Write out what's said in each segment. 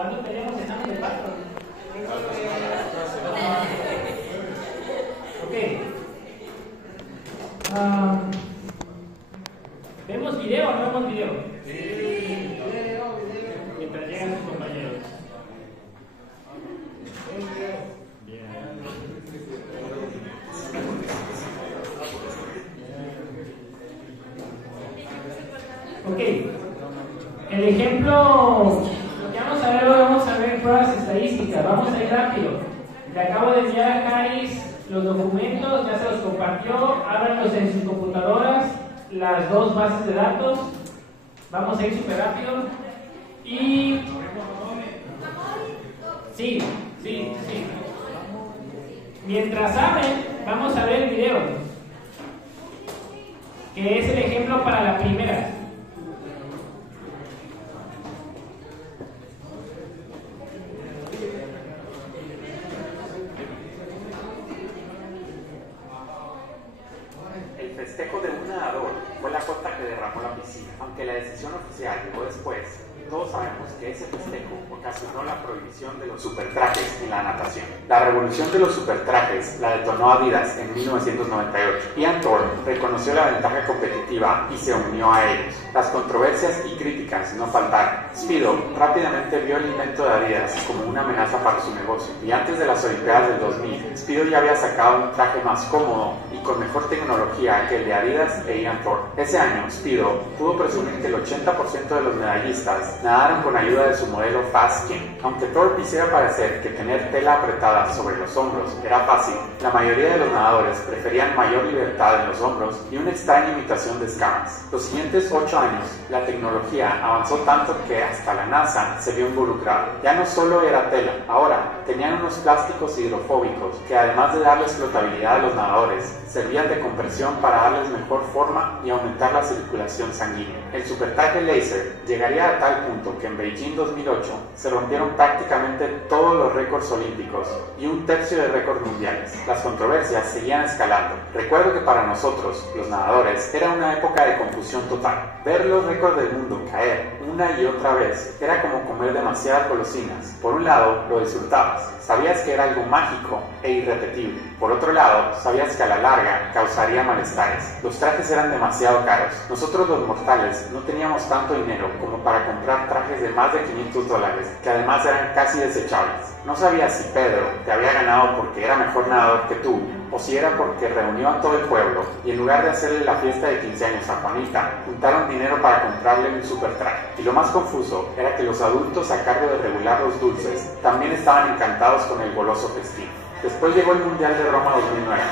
¿Cuándo teníamos examen de patrón? Ok. ¿Vemos video o no vemos video? Sí, video. Mientras llegan sus compañeros. Ok. El ejemplo, lo que vamos a ver hoy, vamos a ver pruebas estadísticas. Vamos a ir rápido. Le acabo de enviar a Caris los documentos, ya se los compartió. Ábranlos en sus computadoras, las dos bases de datos. Vamos a ir súper rápido. Y. Sí. Mientras abren, vamos a ver el video, que es el ejemplo para la primera. El festejo de un nadador fue la gota que derramó la piscina. Aunque la decisión oficial llegó después, todos sabemos que ese festejo ocasionó la prohibición de los supertrajes en la natación. La revolución de los supertrajes la detonó Adidas en 1998. Ian Thorpe reconoció la ventaja competitiva y se unió a ellos. Las controversias y críticas no faltaron. Speedo rápidamente vio el invento de Adidas como una amenaza para su negocio, y antes de las Olimpiadas del 2000, Speedo ya había sacado un traje más cómodo y con mejor tecnología que el de Adidas e Ian Thorpe. Ese año, Speedo pudo presumir que el 80% de los medallistas nadaron con ayuda de su modelo Fast Skin. Aunque Thorpe hiciera parecer que tener tela apretada sobre los hombros era fácil, la mayoría de los nadadores preferían mayor libertad en los hombros y una extraña imitación de escamas. Los siguientes 8 años, la tecnología avanzó tanto que hasta la NASA se vio involucrada. Ya no solo era tela, ahora tenían unos plásticos hidrofóbicos que, además de darles flotabilidad a los nadadores, servían de compresión para darles mejor forma y aumentar la circulación sanguínea. El supertraje laser llegaría a tal punto que en Beijing 2008 se rompieron prácticamente todos los récords olímpicos y un tercio de récords mundiales. Las controversias seguían escalando. Recuerdo que para nosotros, los nadadores, era una época de confusión total. Ver los récords del mundo caer una y otra vez era como comer demasiadas golosinas. Por un lado, lo disfrutabas. Sabías que era algo mágico e irrepetible. Por otro lado, sabías que a la larga causaría malestares. Los trajes eran demasiado caros. Nosotros los mortales no teníamos tanto dinero como para comprar trajes de más de $500, que además eran casi desechables. No sabías si Pedro te había ganado porque era mejor nadador que tú, o si era porque reunió a todo el pueblo y en lugar de hacerle la fiesta de 15 años a Juanita, juntaron dinero para comprarle un super traje. Y lo más confuso era que los adultos a cargo de regular los dulces también estaban encantados con el goloso festín. Después llegó el Mundial de Roma 2009.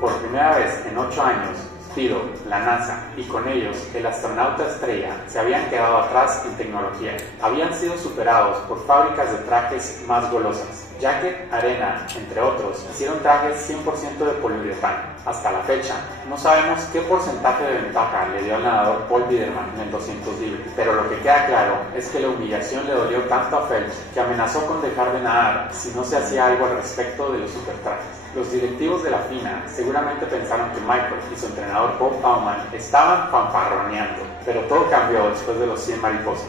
Por primera vez en 8 años, Speedo, la NASA y con ellos el astronauta estrella se habían quedado atrás en tecnología. Habían sido superados por fábricas de trajes más golosas. Jacket, Arena, entre otros, hicieron trajes 100% de poliuretano. Hasta la fecha, no sabemos qué porcentaje de ventaja le dio al nadador Paul Biederman en el 200 libre, pero lo que queda claro es que la humillación le dolió tanto a Phelps que amenazó con dejar de nadar si no se hacía algo al respecto de los supertrajes. Los directivos de la FINA seguramente pensaron que Michael y su entrenador Bob Baumann estaban fanfarroneando, pero todo cambió después de los 100 mariposas.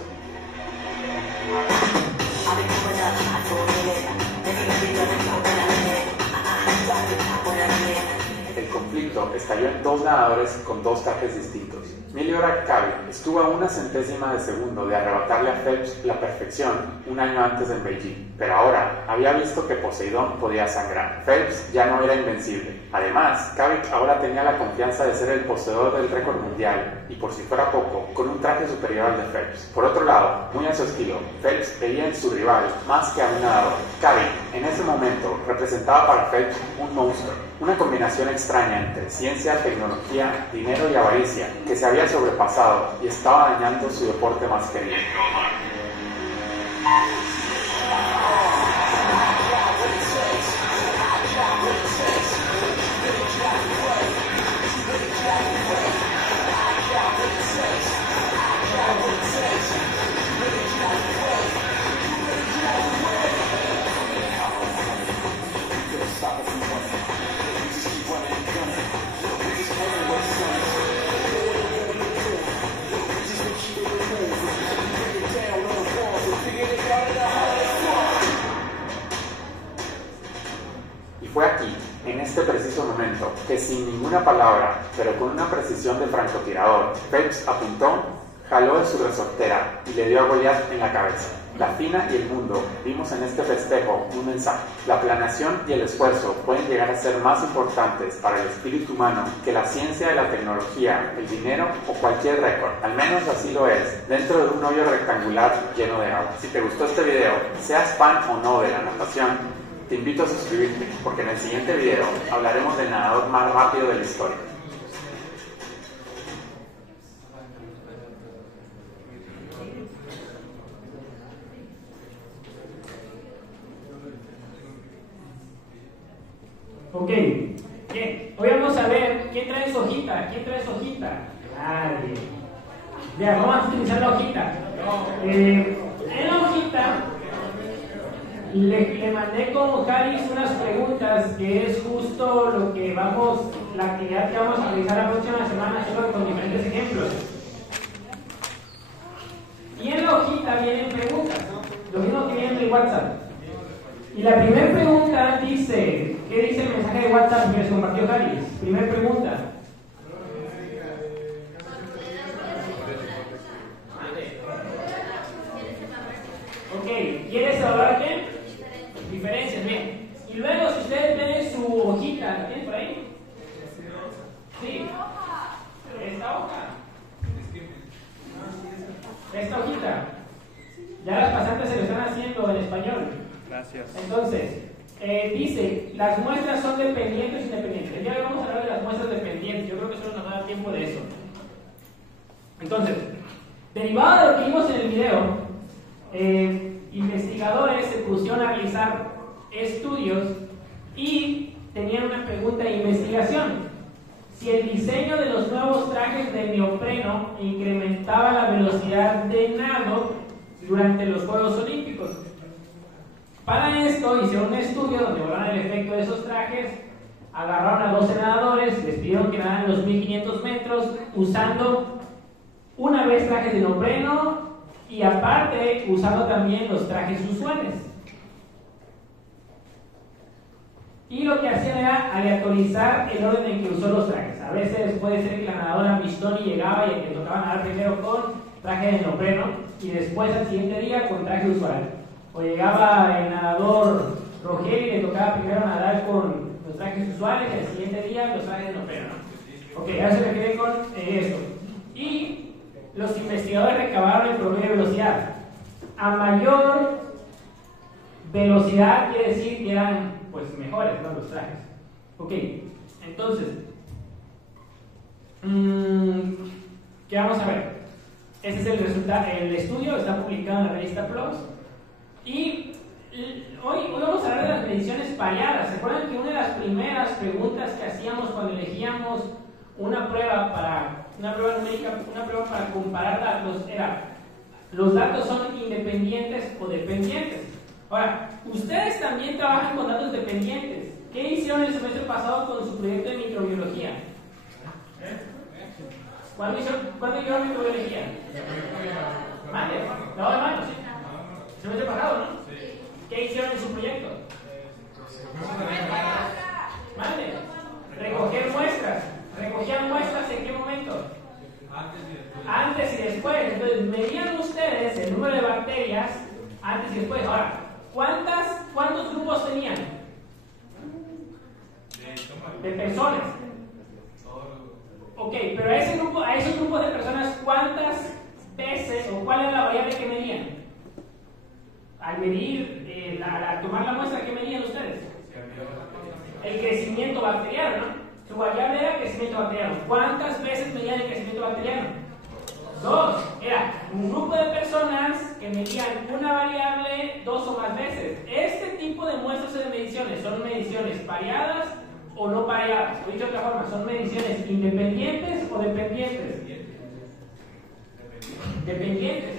El conflicto estalló en dos nadadores con dos trajes distintos. Miliora Cavic estuvo a una centésima de segundo de arrebatarle a Phelps la perfección un año antes en Beijing, pero ahora había visto que Poseidón podía sangrar. Phelps ya no era invencible. Además, Cavic ahora tenía la confianza de ser el poseedor del récord mundial y, por si fuera poco, con un traje superior al de Phelps. Por otro lado, muy a su estilo, Phelps veía en su rival más que a un nadador. Cavic, en ese momento, representaba para Phelps un monstruo, una combinación extraña entre ciencia, tecnología, dinero y avaricia, que se había sobrepasado y estaba dañando su deporte más querido. sin ninguna palabra, pero con una precisión de francotirador, Phelps apuntó, jaló de su resortera y le dio a Goliat en la cabeza. La FINA y el mundo vimos en este festejo un mensaje. La planeación y el esfuerzo pueden llegar a ser más importantes para el espíritu humano que la ciencia y la tecnología, el dinero o cualquier récord. Al menos así lo es, dentro de un hoyo rectangular lleno de agua. Si te gustó este video, seas fan o no de la natación, te invito a suscribirte, porque en el siguiente video hablaremos del nadador más rápido de la historia. Ok, bien. Hoy vamos a ver quién trae su hojita. ¿Quién trae su hojita? Nadie. Ya, vamos a utilizar la hojita. En la hojita le mandé con Caris unas preguntas que es justo lo que la actividad que vamos a realizar la próxima semana, solo con diferentes ejemplos. Y en la hojita vienen preguntas, lo mismo que viene en el WhatsApp. Y la primera pregunta dice, ¿qué dice el mensaje de WhatsApp que les compartió Caris? Primera pregunta. Ok, ¿quieres evaluar qué? Diferencias, bien. Y luego, si ustedes ven su hojita, ¿tienen por ahí? Sí. Esta hoja. Esta hojita. Ya las pasantes se lo están haciendo en español. Gracias. Entonces, dice, las muestras son dependientes o independientes. Ya vamos a hablar de las muestras dependientes. Yo creo que solo nos va a dar tiempo de eso. Entonces, derivado de lo que vimos en el video, investigadores se pusieron a realizar estudios y tenían una pregunta de investigación. Si el diseño de los nuevos trajes de neopreno incrementaba la velocidad de nado durante los Juegos Olímpicos. Para esto hicieron un estudio donde evaluaron el efecto de esos trajes, agarraron a 12 nadadores, les pidieron que nadaran los 1500 metros usando una vez trajes de neopreno y aparte usando también los trajes usuales. Y lo que hacían era aleatorizar el orden en que usó los trajes. A veces puede ser que la nadadora Mistoni llegaba y el que tocaba nadar primero con traje de neopreno y después al siguiente día con traje usual. O llegaba el nadador Rogelio y le tocaba primero nadar con los trajes usuales y al siguiente día los trajes de neopreno, ¿no? Ok, ahora se refiere con esto. Y los investigadores recabaron el promedio de velocidad. A mayor velocidad quiere decir que eran pues mejores, ¿no? Los trajes. Ok, entonces, ¿qué vamos a ver? Este es el resultado, el estudio está publicado en la revista PLOS. Y hoy vamos a hablar de las mediciones pareadas. ¿Se acuerdan que una de las primeras preguntas que hacíamos cuando elegíamos una prueba numérica, una prueba para comparar datos era: ¿los datos son independientes o dependientes? Ahora, ustedes también trabajan con datos dependientes. ¿Qué hicieron el semestre pasado con su proyecto de microbiología? ¿Cuándo hicieron microbiología? ¿Vale? No, hermano, sí. El semestre pasado, ¿no? Sí. ¿Qué hicieron en su proyecto? ¿Vale? Recoger muestras. ¿Recogían muestras en qué momento? Antes y después. Entonces, medían ustedes el número de bacterias antes y después. Ahora, ¿cuántos grupos tenían? De personas. Ok, pero a esos grupos de personas, ¿cuántas veces o cuál era la variable que medían? Al medir, al tomar la muestra, ¿qué medían ustedes? El crecimiento bacteriano, ¿no? Su variable era el crecimiento bacteriano. ¿Cuántas veces medían el crecimiento bacteriano? 2. Era un grupo de personas que medían una variable 2 o más veces. Este tipo de muestras de mediciones son mediciones pareadas o no pareadas. O dicho de otra forma, ¿son mediciones independientes o dependientes? Dependientes.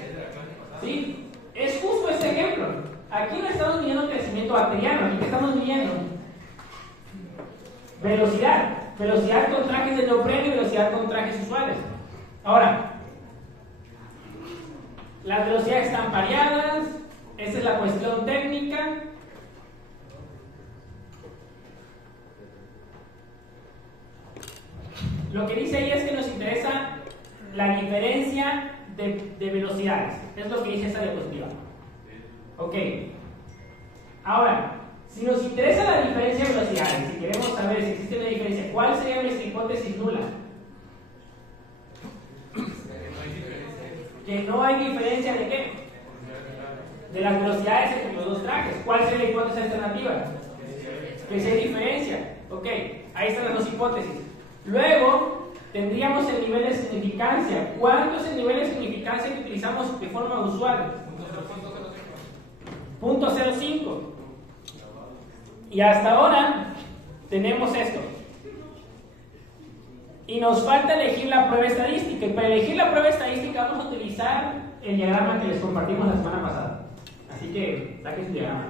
¿Sí? Es justo este ejemplo. Aquí no estamos midiendo crecimiento bacteriano, aquí que estamos midiendo velocidad. Velocidad con trajes de neopreno y velocidad con trajes usuales. Ahora, las velocidades están pareadas, esa es la cuestión técnica. Lo que dice ahí es que nos interesa la diferencia de velocidades. Es lo que dice esa diapositiva. Ok. Ahora, si nos interesa la diferencia de velocidades, si queremos saber si existe una diferencia, ¿cuál sería nuestra hipótesis nula? Que no hay diferencia de qué? De las velocidades entre los dos trajes. ¿Cuál sería la hipótesis alternativa? Que sí hay diferencia. Ok, ahí están las dos hipótesis. Luego tendríamos el nivel de significancia. ¿Cuánto es el nivel de significancia que utilizamos de forma usual? 0.05. Y hasta ahora tenemos esto. Y nos falta elegir la prueba estadística. Y para elegir la prueba estadística vamos a utilizar el diagrama que les compartimos la semana pasada. Así que saquen su diagrama.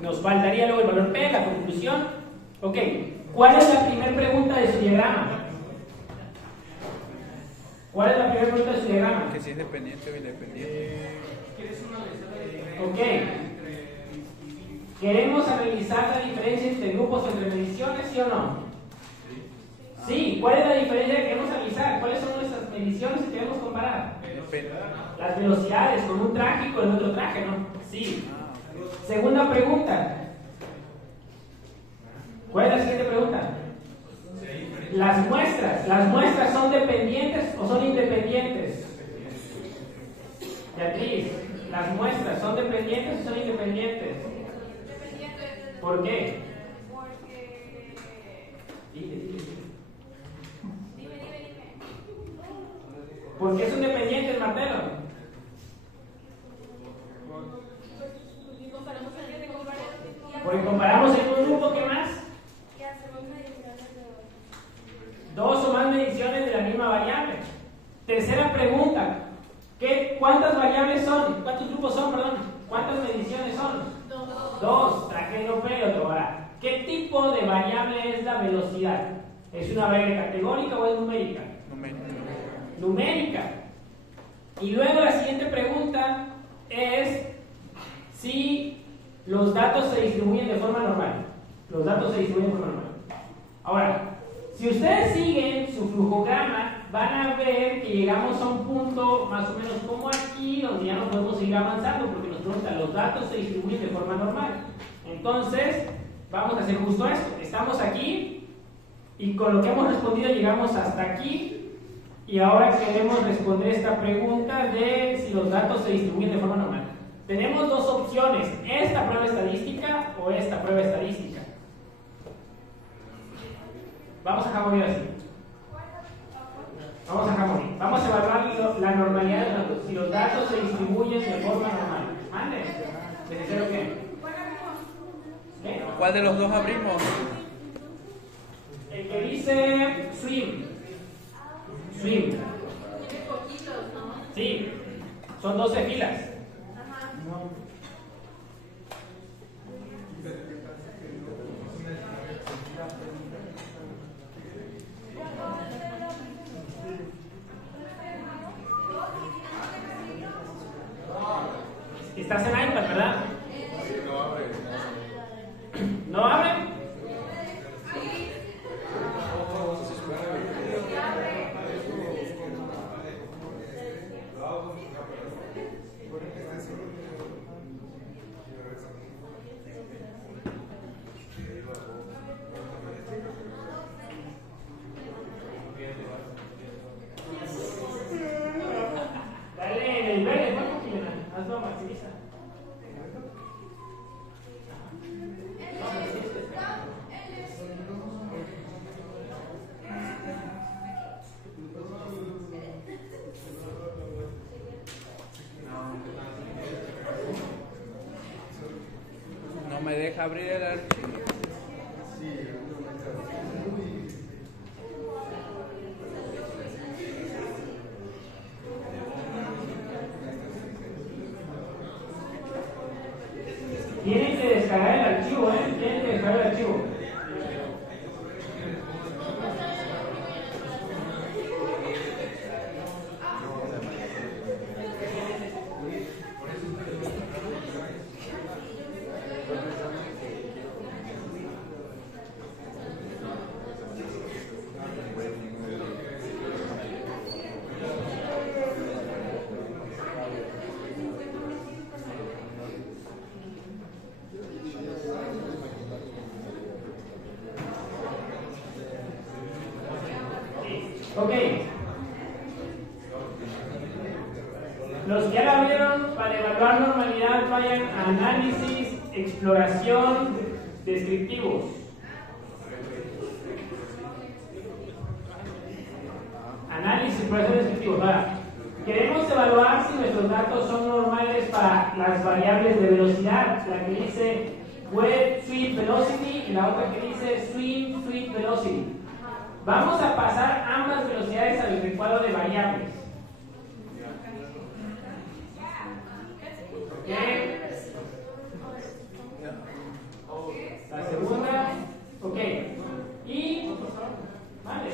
Nos faltaría luego el valor P, la conclusión. Ok, ¿cuál es la primera pregunta de su diagrama? ¿Cuál es la primera pregunta de su diagrama? Que si es dependiente o independiente. Ok. ¿Queremos analizar la diferencia entre grupos o entre mediciones, sí o no? Sí. ¿Cuál es la diferencia que queremos analizar? ¿Cuáles son nuestras mediciones que queremos comparar? Las velocidades con un traje y con el otro traje, ¿no? Sí. Segunda pregunta. ¿Cuál es la siguiente pregunta? ¿Las muestras son dependientes o son independientes? Beatriz, ¿las muestras son dependientes o son independientes? ¿Por qué? Porque... Dime. ¿Por qué son dependientes, Martelo? Porque comparamos en un grupo, ¿qué más? Dos o más mediciones de la misma variable. Tercera pregunta. ¿Cuántas variables son? ¿Cuántos grupos son, perdón? ¿Cuántas mediciones son? Dos. Traje el nombre y otro. Ahora, ¿qué tipo de variable es la velocidad? ¿Es una variable categórica o es numérica? Numérica. Y luego la siguiente pregunta es si los datos se distribuyen de forma normal. Los datos se distribuyen de forma normal. Ahora, si ustedes siguen su flujograma, van a ver que llegamos a un punto más o menos como aquí, donde ya no podemos seguir avanzando, porque nos preguntan, los datos se distribuyen de forma normal. Entonces, vamos a hacer justo esto. Estamos aquí, y con lo que hemos respondido llegamos hasta aquí, y ahora queremos responder esta pregunta de si los datos se distribuyen de forma normal. Tenemos dos opciones, esta prueba estadística o esta prueba estadística. Vamos a jamonear así. Vamos a evaluar la normalidad de los datos. Si los datos se distribuyen de forma normal. ¿Mande? ¿Desde cero qué? ¿Qué? ¿Cuál de los dos abrimos? El que dice swim. Swim. Sí, son 12 filas. Estás en iPad, ¿verdad? ¿No abre? Dale el verde, ¿no? Hazlo, maximiza. No me deja abrir el archivo. Tienen que descargar el archivo, Tienen que descargar el archivo. Ok. Los que ya la vieron, para evaluar normalidad, vayan a análisis, exploración, descriptivos. Análisis, exploración, descriptivos. Ahora, queremos evaluar si nuestros datos son normales para las variables de velocidad. La que dice wet sweep velocity y la otra que dice swim sweep velocity. Vamos a pasar ambas velocidades al recuadro de variables. ¿Okay? La segunda, ok. Y, vale.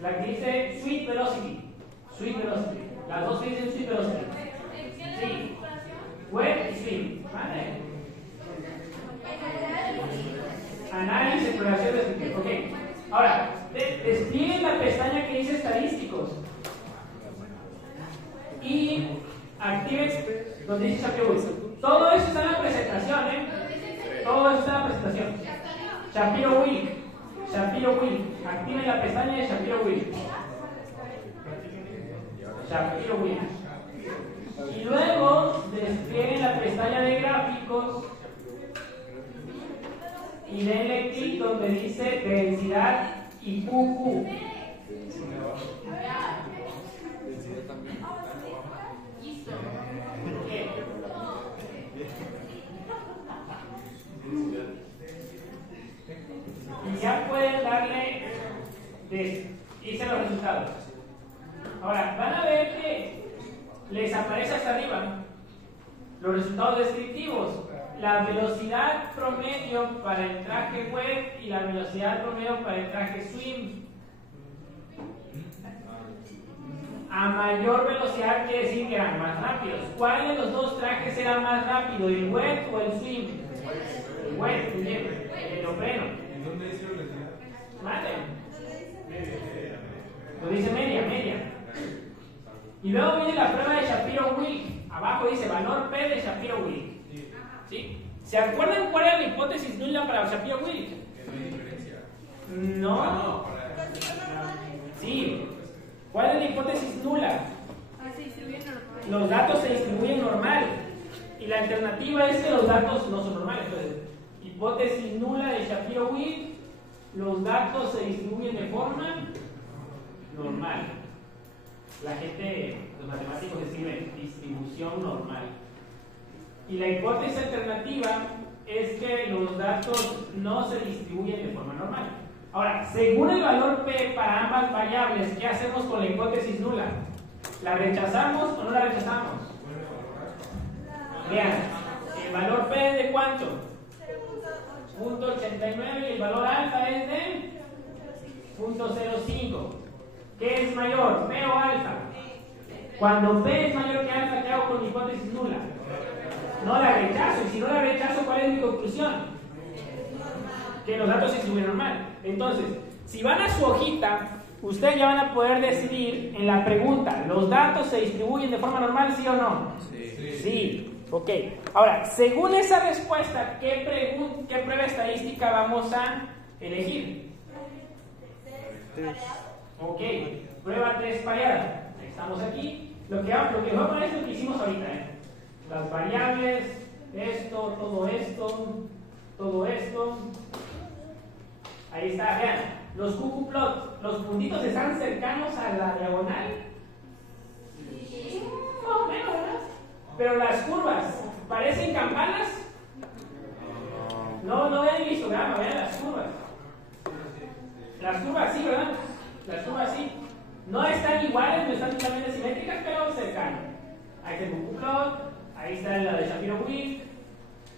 La que dice sweep velocity. Sweep velocity. Las dos que dicen sweep velocity. Sí. Wet y swim. Vale. Análisis, exploración, descriptivo. Ok. Ahora, desplieguen la pestaña que dice estadísticos. Y activen donde dice Shapiro Wilk. Todo eso está en la presentación, ¿eh? Todo eso está en la presentación. Shapiro Wilk. Shapiro Wilk. Activen la pestaña de Shapiro Wilk. Shapiro Wilk. Y luego desplieguen la pestaña de gráficos y denle clic donde dice densidad y QQ. Y ya pueden darle hice los resultados. Ahora, van a ver que les aparece hasta arriba los resultados descriptivos. La velocidad promedio para el traje wet y la velocidad promedio para el traje swim. A mayor velocidad quiere decir que eran más rápidos. ¿Cuál de los dos trajes era más rápido, el wet o el swim? El wet, muy bien, el neopreno. ¿En dónde dice la velocidad? Vale. Lo dice media, media. Y luego viene la prueba de Shapiro-Wilk. Abajo dice valor P de Shapiro-Wilk. ¿Sí? ¿Se acuerdan cuál era la hipótesis nula para Shapiro-Wilk? ¿No hay diferencia? No. Sí. ¿Cuál es la hipótesis nula? Se distribuyen normal. Los datos se distribuyen normal. Y la alternativa es que los datos no son normales. Entonces, hipótesis nula de Shapiro-Wilk, los datos se distribuyen de forma normal. La gente, los matemáticos escriben distribución normal. Y la hipótesis alternativa es que los datos no se distribuyen de forma normal. Ahora, según el valor P para ambas variables, ¿qué hacemos con la hipótesis nula? ¿La rechazamos o no la rechazamos? Vean, el valor P es de ¿cuánto? 0.89 y el valor alfa es de 0.05. ¿Qué es mayor, P o alfa? Cuando P es mayor que alfa, ¿qué hago con mi hipótesis nula? No la rechazo. Y si no la rechazo, ¿cuál es mi conclusión? Que los datos se distribuyen normal. Entonces, si van a su hojita, ustedes ya van a poder decidir en la pregunta, ¿los datos se distribuyen de forma normal, sí o no? Sí. Sí. Ok. Ahora, según esa respuesta, ¿qué prueba estadística vamos a elegir? Ok. Prueba 3 pareada. Estamos aquí. Lo que vamos a poner es lo que hicimos ahorita. Las variables, esto, todo esto. Ahí está, vean. Los QQ-plot, los puntitos están cercanos a la diagonal. No, menos, ¿verdad? Pero las curvas, ¿parecen campanas? No vean el histograma, vean las curvas. Las curvas sí, ¿verdad? Las curvas sí. No están iguales, no están totalmente simétricas, pero cercanas. Ahí está el QQ-plot, ahí está la de Shapiro-Wilk,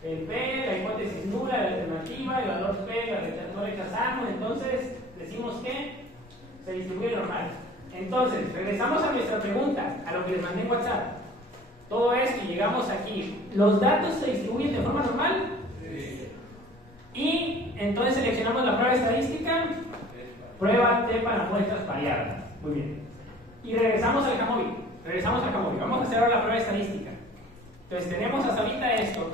el P, la hipótesis nula, la alternativa, el valor P, no rechazamos, entonces decimos que se distribuye normal. Entonces, regresamos a nuestra pregunta, a lo que les mandé en WhatsApp. Todo esto y llegamos aquí. ¿Los datos se distribuyen de forma normal? Sí. Y entonces seleccionamos la prueba estadística, prueba T para muestras variadas. Muy bien. Y regresamos al Jamovi. Vamos a hacer ahora la prueba estadística. Entonces tenemos hasta ahorita esto.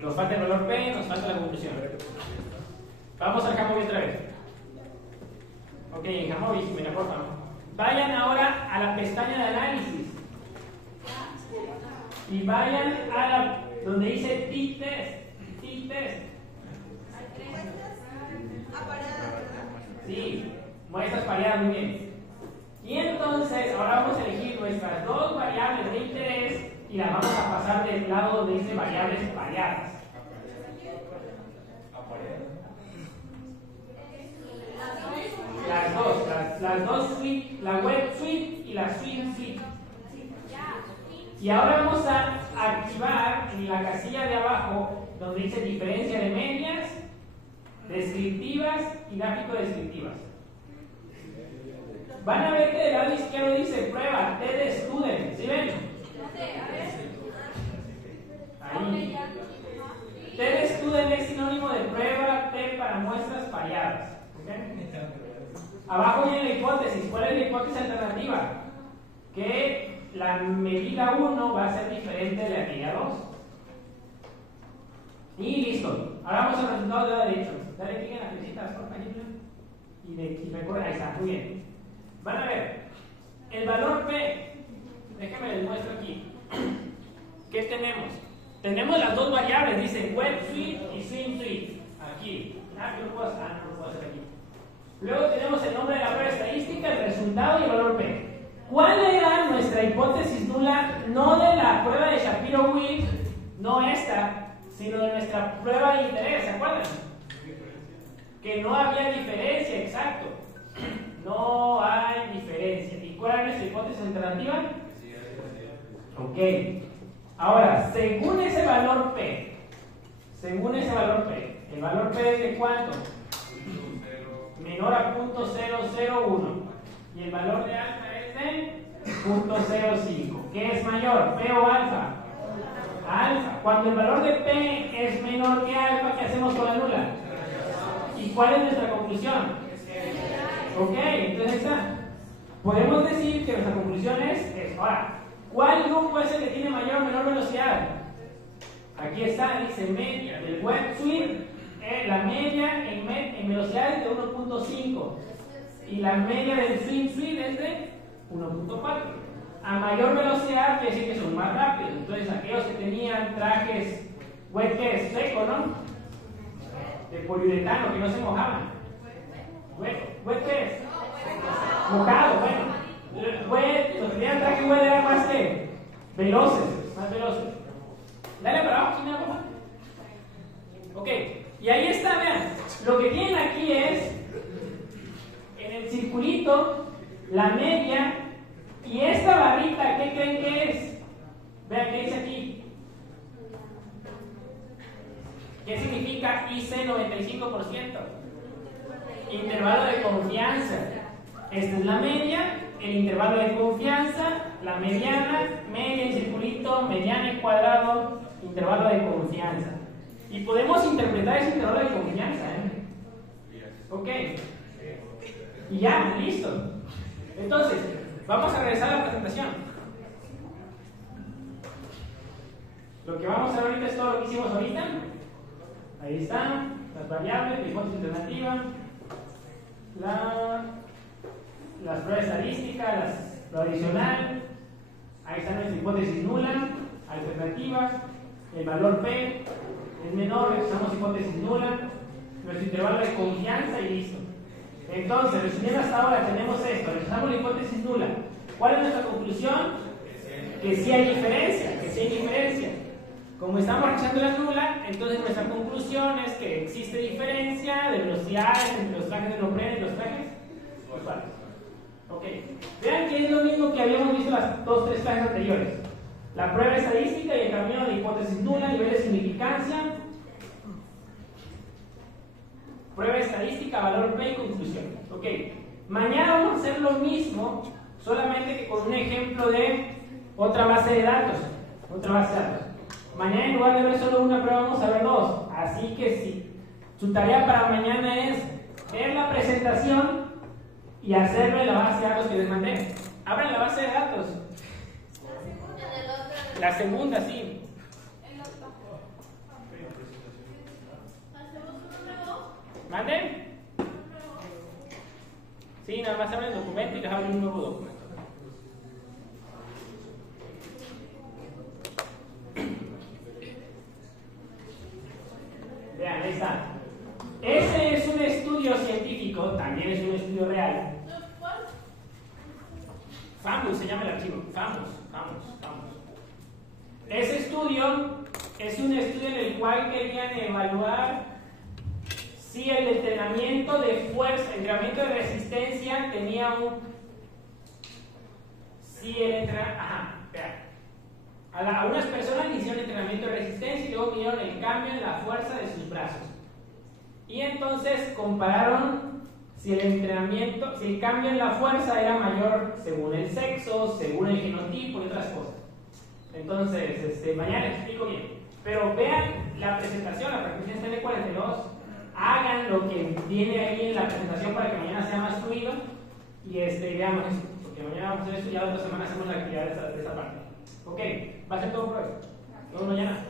Nos falta el valor P, nos falta la conclusión. Vamos al Jamovi otra vez. Ok, Jamovi, si me la portan. Vayan ahora a la pestaña de análisis. Y vayan a la donde dice t-test. T-test. Sí, muestras pareadas, muy bien. Y entonces, ahora vamos a elegir nuestras dos variables de interés y las vamos a pasar del lado donde dice variables pareadas. Las dos suite, la web suite y la swing suite. Y ahora vamos a activar en la casilla de abajo donde dice diferencia de medias, descriptivas y gráfico descriptivas. Van a ver que del lado izquierdo dice prueba TD Student, ¿sí ven? Ahí. TD Student es sinónimo de prueba T para muestras pareadas. ¿Okay? Abajo viene la hipótesis. ¿Cuál es la hipótesis alternativa? Que la medida 1 va a ser diferente de la medida 2. Y listo. Ahora vamos al resultado del lado derecho. Dale clic en la flechita y recorre. Ahí está, muy bien. Van a ver. El valor P. Déjenme les muestro aquí. ¿Qué tenemos? Tenemos las dos variables. Dice web suite y swing suite. Aquí. No lo puedo hacer aquí. Luego tenemos el nombre de la prueba estadística, el resultado y el valor P. ¿Cuál era nuestra hipótesis nula? No de la prueba de Shapiro-Wilk, no esta, sino de nuestra prueba de interés, ¿se acuerdan? Que no había diferencia, exacto. No hay diferencia. ¿Y cuál era nuestra hipótesis alternativa? Ok. Ahora, según ese valor P, ¿el valor P es de cuánto? Menor a 0.001 y el valor de alfa es de 0.05. ¿Qué es mayor, P o alfa? Alfa. Cuando el valor de P es menor que alfa, ¿qué hacemos con la nula? ¿Y cuál es nuestra conclusión? Ok, entonces está. Podemos decir que nuestra conclusión es ahora, ¿cuál grupo es el que tiene mayor o menor velocidad? Aquí está, dice media del web suite. La media en velocidad es de 1.5 y la media del swing suite es de 1.4. A mayor velocidad quiere decir que son más rápidos. Entonces aquellos que tenían trajes wet, que es seco, ¿no? De poliuretano, que no se mojaban. Wet, ¿qué es? Mojado, bueno. Wet, los que tenían traje wet eran más que veloces, más veloces. Dale para abajo, ¿quién me Ok. Y ahí está, vean, lo que tienen aquí es, en el circulito, la media, y esta barrita, ¿qué creen que es? Vean, ¿qué dice aquí? ¿Qué significa IC 95%? Intervalo de confianza. Esta es la media, el intervalo de confianza, la mediana, media en circulito, mediana en cuadrado, intervalo de confianza. Y podemos interpretar ese intervalo de confianza, Ok. Y ya, listo. Entonces, vamos a regresar a la presentación. Lo que vamos a ver ahorita es todo lo que hicimos ahorita. Ahí están las variables, la hipótesis alternativa, las pruebas estadísticas, lo adicional. Ahí está nuestra hipótesis nula, alternativa, el valor P es menor, usamos hipótesis nula, nuestro intervalo de confianza y listo. Entonces, resumiendo hasta ahora, tenemos esto, rechazamos la hipótesis nula. ¿Cuál es nuestra conclusión? Que sí hay diferencia, Como estamos rechazando la nula, entonces nuestra conclusión es que existe diferencia de velocidades entre los trajes de neopreno y los trajes usuales. Ok, vean que es lo mismo que habíamos visto las 3 clases anteriores. La prueba estadística y el camino de hipótesis nula, nivel de significancia. Prueba estadística, valor P y conclusión. Ok, mañana vamos a hacer lo mismo, solamente que con un ejemplo de otra base de datos. Mañana en lugar de ver solo una prueba vamos a ver 2. Así que sí, su tarea para mañana es ver la presentación y hacerlo en la base de datos que les mandé. Abran la base de datos. La segunda, sí. ¿Mande? Sí, nada más abren el documento y les abren un nuevo documento. Vean, ahí está. Ese es un estudio científico, también es un estudio real. FAMUS se llama el archivo. FAMUS. Ese estudio es un estudio en el cual querían evaluar si el entrenamiento de fuerza, entrenamiento de resistencia tenía un... Si el entrenamiento... A unas personas le hicieron entrenamiento de resistencia y luego midieron el cambio en la fuerza de sus brazos. Y entonces compararon si el entrenamiento, si el cambio en la fuerza era mayor según el sexo, según el genotipo y otras cosas. Entonces, mañana les explico bien. Pero vean la presentación, la presentación de 42, hagan lo que viene ahí en la presentación para que mañana sea más fluido y veamos eso, porque mañana vamos a hacer eso y ya la otra semana hacemos la actividad de esa parte. Ok, va a ser todo por hoy. Nos vemos mañana.